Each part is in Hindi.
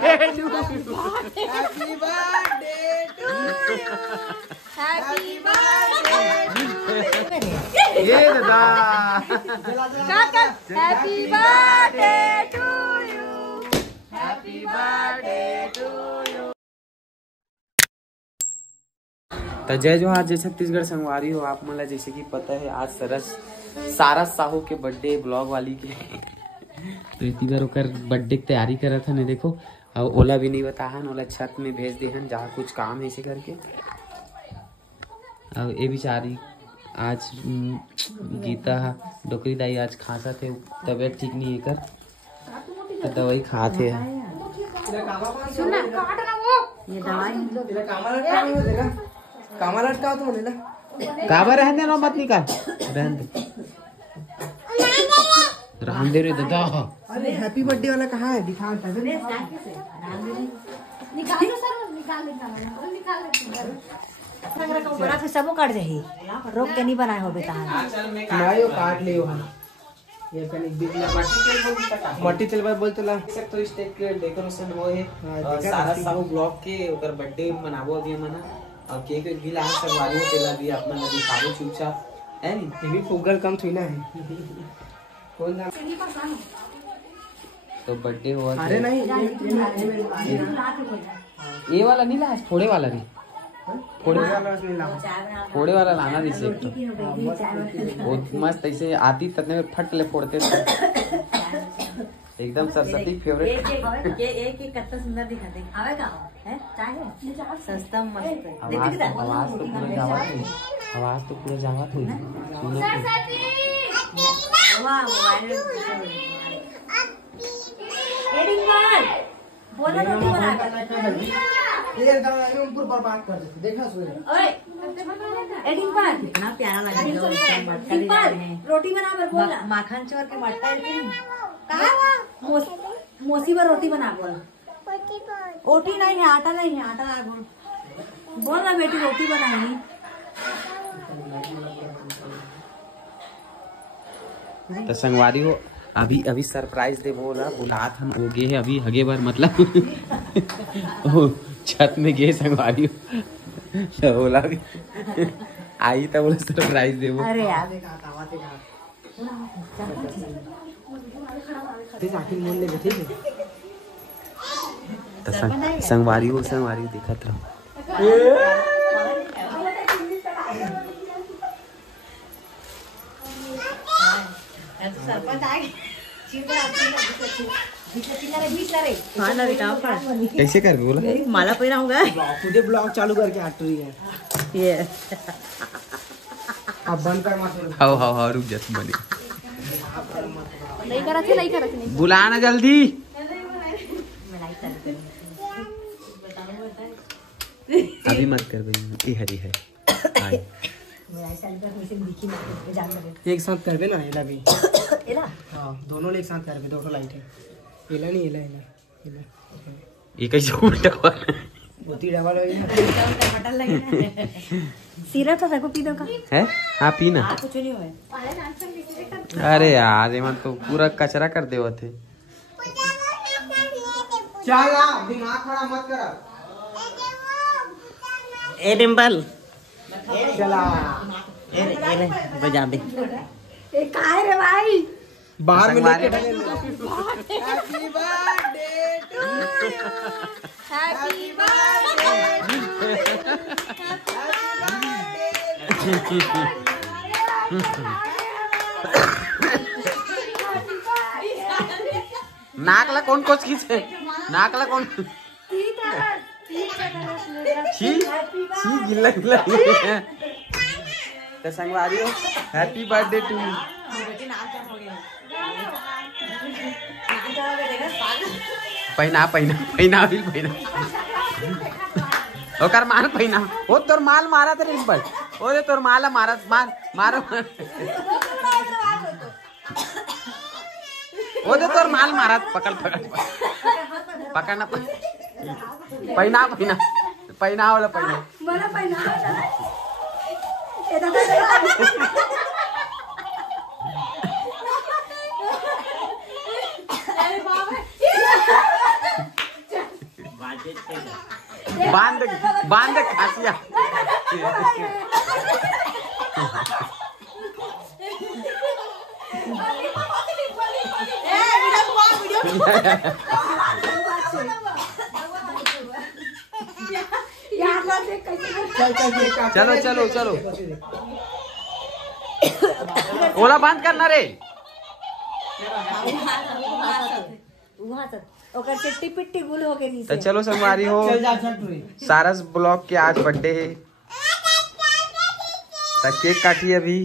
Birthday to you. Happy birthday to you. Happy birthday. ये दादा happy birthday to you. Happy birthday to you. तो जय जोहार, जय छत्तीसगढ़ संगवारी हो। आप मला जैसे कि पता है आज सारा साहू के बर्थडे ब्लॉग वाली के तो इतनी बार ओकर बर्थडे की तैयारी करा था ने देखो। और ओला भी नहीं बताहन, ओला छत में भेज देहन जहाँ कुछ काम है इसे करके। और ये बेचारी आज गीता डोकरी दाई आज खांसा थे, तबीयत ठीक नहीं है कर तो दवाई खाते हैं। कामा लटका तो बोले ना काबर रहने ना मत निकाल रहन दे रे दादा। अरे हैप्पी बर्थडे वाला कहाँ है? दिखा बड़ा से सबो काट जाही, रोक के नहीं बनाए हो बेटा। नहीं काट लियो हम ये कनिक बीच में मट्टी तेल बार बोलते ला तो इस टाइप के डेकोरेशन वो है सारा साहू ब्लॉग के ओकर बर्थडे मनाबो अभी मना। और केक भी ला संगवारी हो तेला भी अपना नदी खाबो चुपचाप है नी। ये भी फुगल कम थी ना है कौन ना। तो बर्थडे हुआ अरे नहीं ये वाला नहीं ला, फोड़े वाला नहीं, फोड़े वाला लाना दिसे एक तो बहुत मस्त ऐसे आती ततने में फट ले फोड़ते थे एकदम सरस्वती फेवरेट। एक कितना सुंदर दिखाते आवेगा है चाहे सस्ता मस्त आवाज तो पूरा जावत है, आवाज तो पूरा जावत है। वाह मोबाइल एडिंग कर बोला रोटी बना ये ऊपर पर बात कर देते देखा सूर्य। ओए एडिंग कर कितना प्यारा लग रहा है। रोटी बना बर बोला माखन चोर के मटका है कहां मोसी पर रोटी बना बोल। ओटी नहीं है, आटा नहीं है, आटा ला बोल बोल ना बेटी रोटी बनाएंगी। तो संगवारी हो अभी सरप्राइज दे बोला बुलात हम हो गए है अभी हगे बार मतलब छत में गए संगवारी हो तो बोला भी आई तो बोला सरप्राइज दे वो। अरे यार ठीक है तो संगवारी हो देखत रहो। सरपंच आ गए कैसे कर बोला माला पहना होगा तुझे ब्लॉग चालू करके हट रही है ये अब बंद कर मत। हाँ रुक जा तुम बने नहीं करा बुलाना जल्दी। अभी मत कर भाई हरी है एक साथ करबे ना एला भी हाँ दोनों एक साथ करबे दोनों लाइट है एला नहीं एला ये कैसे उल्टा हुआ मोती डबल हो गया सिरप तो सबको पी दो का है। हाँ पीना कुछ नहीं होए। अरे यार ये मत तो पूरा कचरा कर दे थे। चल दिमाग खड़ा मत कर। ए डिंपल चला ए बजा दे ए काहे रे भाई बाहर में लेके संगवारी happy birthday to you. Happy birthday नाकला कौन कोच खींचे नाकला कौन छी गिल्ला तो संगवारी हो हैप्पी बर्थडे टू यू। पहना ओकर माल पहना ओ तोर माल मारा तेरे इस पर ओरे तोर माला मारा मारो ओरे तोर माल मारा पकड़ पकड़ना पहना वाला पहना बांध बांध खासिया। चलो चलो चलो ओला बंद करना रे। चिट्टी पिट्टी गुल हो गई। तो चलो संगवारी हो, सारस ब्लॉग के आज बर्थडे है, तो केक काटी अभी।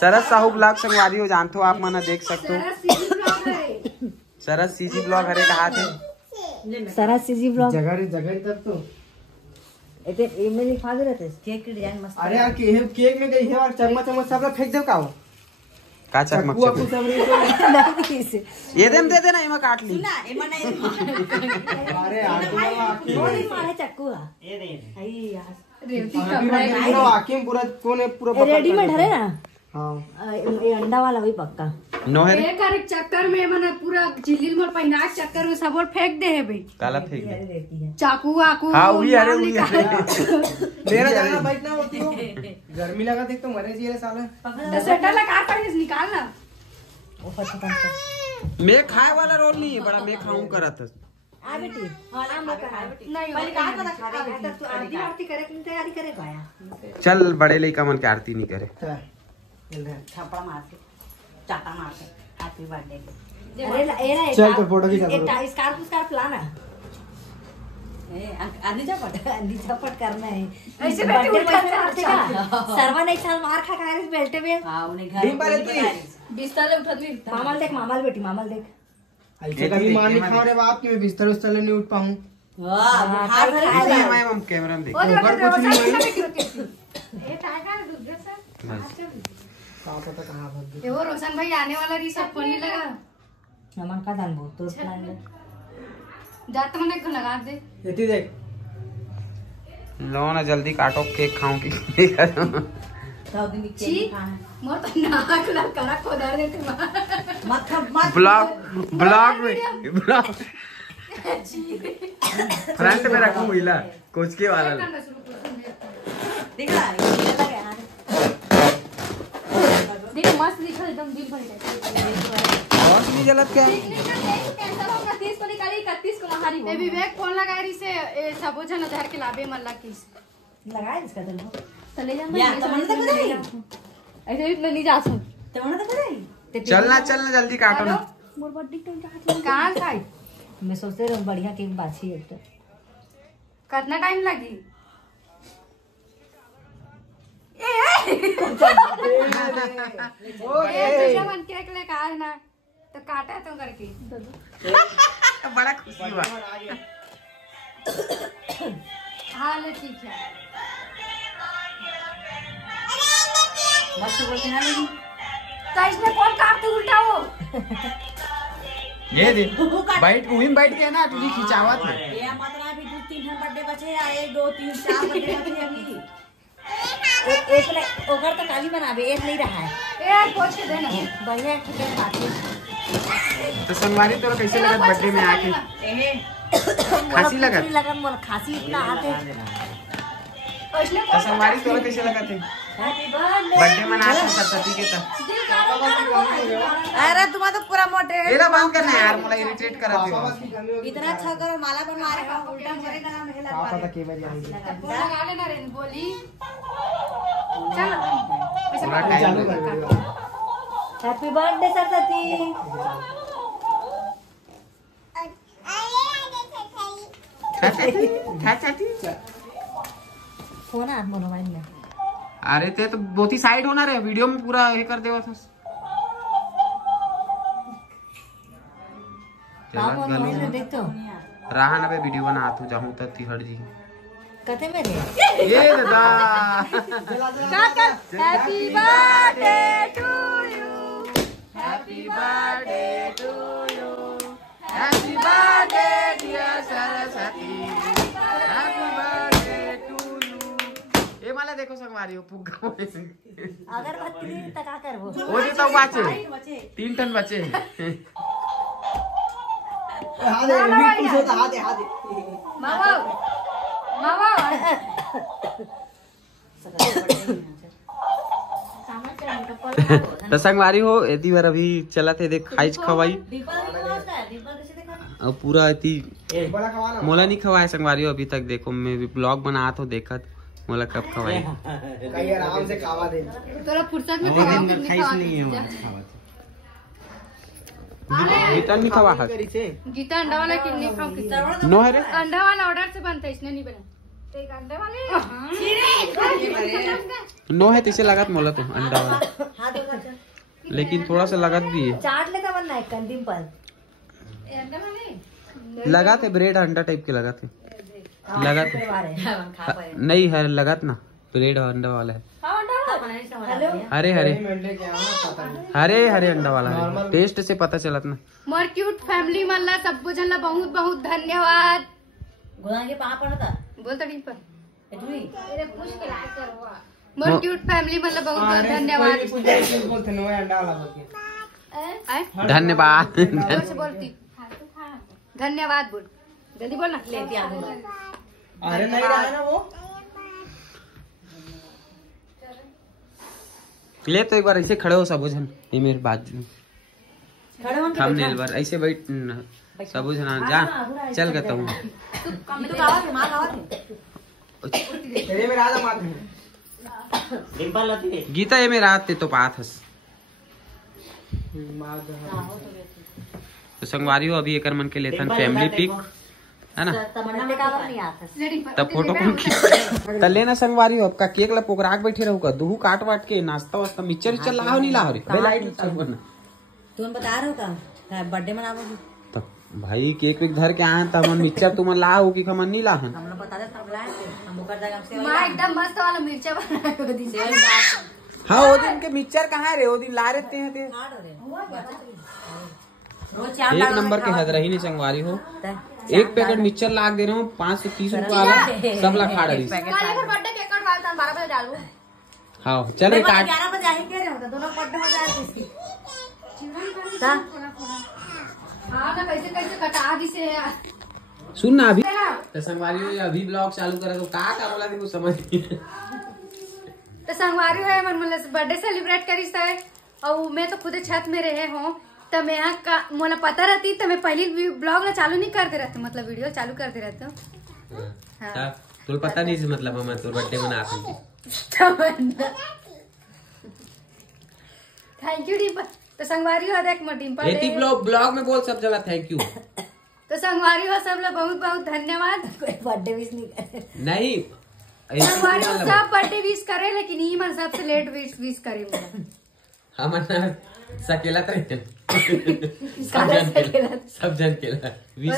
सरस साहू ब्लॉग संगवारी हो जानते हो आप, मना देख सकते हो। सरस सीजी ब्लॉग हरे कहा थे, सरस सीजी ब्लॉग जगह तब तो इतने ईमेल लिखा दे रहे थे। केक की डिजाइन मस्त। अरे यार केक में गई है और चम्मच सब फेंक दो का चकमक ये दे देना, इमा काट ली। अरे चक्कू पूरा रेडीमेड है ना। हाँ ये अंडा वाला भी पक्का चक्कर में मैंने पूरा झिल्ली में पहना चक्कर में सब और फेंक दे है भाई। काला फेंक दे चाकू वाकू। हाँ वही अरे वही मेरा जाना बैठना होती हो। गर्मी लगा देख तो मरे जी साला। स्वेटर लगा कर निकालना। मैं खाए वाला रोल नहीं है बड़ा, मैं खाऊं करत आ बेटी नहीं पहले कहा था खा तू आरती करे की तैयारी करे पाया। चल बड़े लइका मन के आरती नहीं करे। थप्पड़ मार के चाटा मार के हैप्पी बर्थडे। अरे ये ना चल तो फोटो खींचा एक स्कार्फ लाना। आधी झपट करना है ऐसे बैठे सर्वन एक साल मार खा खा बैठे हुए। हां उन्हें घर बिस्तर ले उठा दी। मामल देख मामल बेटी मामल देख। ऐसे कभी मान नहीं खा रे बाप की मैं बिस्तर उस्तर नहीं उठ पाऊं। वाह मैं हम कैमरा में देख ऊपर कुछ नहीं ए टाइगर दूध से का पता कहां भाग गई। ये वो रोशन भाई आने वाला रिसेप्शन नहीं लगा। नमन का दान बहुत तो प्लान है। जाते होने को लगा दे। इतनी देख लो ना जल्दी काटो केक खाऊं की। छी मोर तो नाक ला करा खोदर दे तुम मत ब्लॉग में फ्रंट में रखूं महिला कोच के वाला देख रहा है देख मस्त दिखा एकदम दिल भर जाए। और नहीं जलत क्या कैंसिल होगा 30 को निकाली 31 को महारी ए विवेक फोन लगा रही से सबो जन उधार के लाबे मन ला किस लगाए इसका दिल चले जा या तो मन तक नहीं ऐसे इतना नहीं जा सुन तो मन तक नहीं चलना जल्दी काटो ना। मोर बर्थडे टाइम कहां खाई मैं सोचते रहा बढ़िया केक बाछी है तो कितना टाइम लगी। तुझे मन केक ले का है ना तो काटा तो करके बड़ा खुशी हुआ। हाँ ले ठीक है। बस तो बोलते ना नहीं तो इसमें कौन काटते उल्टा वो ये दे बैठ उहिम बैठ के ना तुझे खिंचावत है। ये मतलब अभी 2-3 बर्थडे बचे या 1 2 3 4 बर्थडे बचे अभी। एक ले ओकर तो काली बनावे एक नहीं रहा है। ए पूछ के देना बढ़िया केक बाकी। तो संगवारी तोरा कैसे लगत बर्थडे में आके खांसी लगत मोला खांसी इतना आते। तो संगवारी तोरा कैसे लगत है हैप्पी बर्थडे बर्थडे मना सरस्वती के तब। अरे तुम तो पूरा मोटे एला बंद करना यार मोला इरिटेट करत है। इतना अच्छा करो माला बनवा रहे हो उल्टा मोरे गला में का पता के बारी आएगी। फोन लगा लेना रे बोली चल ऐसे पूरा चालू टाइम कर दो। Happy birthday Saraswati. फोन आ मोबाइल में। अरे ते तो बहुत ही साइड होना रे वीडियो में पूरा ये कर देवा था। देख तो रहा ना बे वीडियो बना तू जाऊं तक तिहड़ जी कथे में रे ये दादा happy birthday to you happy birthday to you happy birthday dear Saraswati happy birthday to you. ये माला देखो संगवारी हो पुग्गा अगर बत्ती तका कर वो तो बाचे 3 टन बचे हाथ दे भी खुश होता, हाथ दे मावा मावा तो संगवारी हो एती बार अभी चला थे देख खाइज खवाई और पूरा एती बड़ा खवाना मोला नहीं खवाए संगवारी हो अभी तक। देखो मैं भी ब्लॉग बना तो देखत मोला कब खवाई। कहीं आराम से खावा दे। तोरा फुर्सत में खवा गीता नहीं खवा है गीता अंडा वाला क्यों नहीं खाओ? नो है रे अंडा वाला ऑर्डर से बनता है, इसने नहीं बना। एक अंडे वाले नो है तिसे लागत मोला तो अंडा वाला, लेकिन थोड़ा सा लागत भी है। चाट लेकर बनना है कंदीम पर अंडा वाले लगा थे ब्रेड अंडा टाइप के लगा थे लगा थे नहीं है लगत ना ब्रेड और अंडा वाला है। हरे हरे हरे हरे अंडा वाला है, टेस्ट से पता चलत ना। मोर क्यूट फैमिली मन ला सब जन ला बहुत बहुत धन्यवाद। गुना के पा पड़ता बोल तो पर इतनी मोर क्यूट फैमिली मन ला बहुत बहुत धन्यवाद। बोलते नो अंडा वाला बोल के धन्यवाद जोर से बोलती धन्यवाद बोल, जल्दी बोल ना। लेती आ अरे नहीं रहा ना वो ले तो एक बार ऐसे खड़े हो सब जन ये मेरे बाजू खड़े होके थंबनेल पर ऐसे बैठ सब जन जा चल गया हूँ। कम तो गावा के मां गावा के तेरे में राजा मात है डिंपल लती है गीता ये मेरा हाथ तो पात हस तो संगवारी हो अभी एकर मन के लेथन फैमिली पिक है ना, तमन्ना में गावा नहीं आता तब फोटो कौन खींच त लेना संगवारी हो आपका केक ला पोकराक बैठे रहूगा दूहू काट वाट के नाश्ता वास्ता मिक्सचर विक्चर लाओ नहीं लाओ रे तुम बता रहे हो का बर्थडे मनावो तो भाई केक वेक धर के आए तब हम मिक्सचर तुम लाओ कि हमन नहीं लाहन हम लोग बता दे तब लाए थे हम वो कर जाएगा हमसे माँ एकदम मस्त वाला मिर्चा बनाया वो दिन। हाँ वो दिन के मिक्सचर कहाँ है रे वो दिन ला रहते हैं ते रोज चार एक नंबर के हद रही नहीं संगवारी हो। एक पैकेट मिक्सचर लाग दे रहा हूँ 530 रुपए वाला सब ला खा रही। बर्थडे केक कटवाता 12 बजे डालू। हाँ चल रे काट 11 बजे आए कह रहे हो दोनों बर्थडे हो जाए इसकी हाँ ना कैसे कैसे कटा दी से यार। सुन ना अभी तो संगवारी हो अभी ब्लॉग चालू करा तो का बोला थी कुछ समझ नहीं। तो संगवारी है मन बर्थडे सेलिब्रेट करी है और मैं तो खुद छत में रहे हूँ तो मैं यहाँ का मोला पता रहती तो मैं पहले ब्लॉग ला चालू नहीं करते रहते, मतलब वीडियो चालू करते रहते हूँ। हाँ। तुल पता नहीं मतलब हम तो बर्थडे मना थी। Thank you Dimple. तो संगवारी हो देख मैं डिम्पल ब्लॉग में बोल सब जगह थैंक यू। तो संगवारी हो सब लोग बहुत बहुत धन्यवाद। बर्थडे विश नहीं करे नहीं संगवारी हो सब बर्थडे विश करे लेकिन ये मन सबसे लेट विश करे मुझे। हम सकेला तो सब जन केला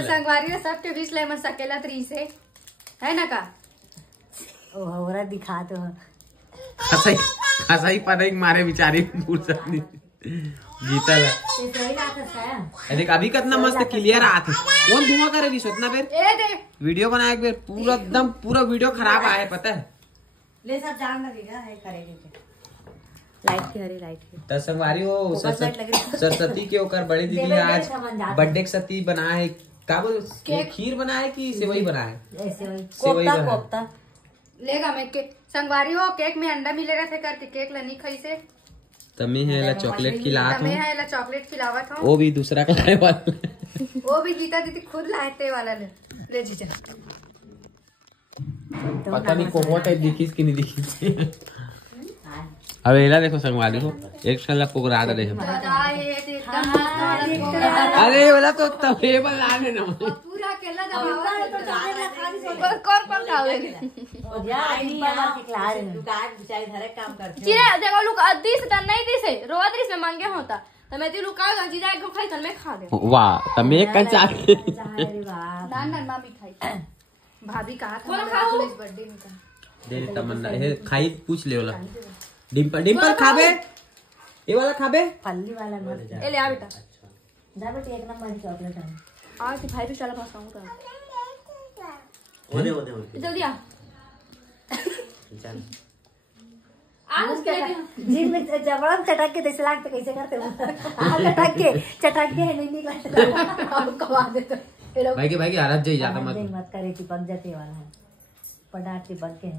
संगवारी हो सबके विश ले मन सकेला तरी से है ना का ओ हमरा दिखा तो हसाई पता मारे बेचारी गीता ला सही बात है। देख अभी कितना मस्त क्लियर आत है कौन धुआं करे भी सोचना फिर ए दे वीडियो बनाए फिर पूरा एकदम पूरा वीडियो खराब आया पता है। ले सब जान लगेगा है करेंगे लाइट की हरी लाइट की दस संगवारी हो सरस्वती के ओकर बड़े दीदी आज बर्थडे सती बना है का बोल खीर बना है कि सेवई बना है सेवई कोफ्ता लेगा मैं केक संगवारी हो केक में अंडा मिलेगा थे करके केक ला नहीं खाई से तमे है ला चॉकलेट खिलात मैं है ला चॉकलेट खिलावत हूं वो भी दूसरा खिलाए वाला वो भी गीता दीदी खुद लाते वाला ले जीजा पता नहीं कोकोट टाइप दिखीस कि नहीं दिखीस। अब एला देखो संगवारी हो एक साल पोगरा दे अरे वाला तो तवे बनाने ना पूरा केला दबावा कौन खावे काम करते चिरे देखो लोग दिस त नहीं दिसे रोवा दिस में मांगे होता तो मैं ती लुका जीजा को खाई तन मैं खा दे वाह तमे का चाहे नान नान मामी खाई भाभी कहा था कौन खाओ बर्थडे में का दे तमन्ना हे खाई पूछ ले वाला डिंपल खाबे ये वाला खाबे पल्ली वाला मत ए ले आ बेटा जा बेटी एक नंबर की चॉकलेट है आज भाई भी चला पास आऊं ओदे जल्दी आ जिम में जबड़ा चटक के जैसे लागते कैसे करते हो चटक के नहीं निकला कमा देते भाई के आराध जाई जाता मत करे चिपक जाते वाला है पटाट चिपक के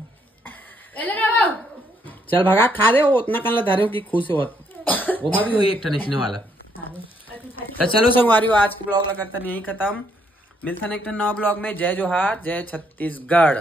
चल भगा खा दे वो उतना कल धारे की खुश हो वो भी हो एक टनचने वाला। तो चलो संगवारियों आज के ब्लॉग लगाता यही खत्म। मिलता है एक नवा ब्लॉग में। जय जोहार, जय छत्तीसगढ़।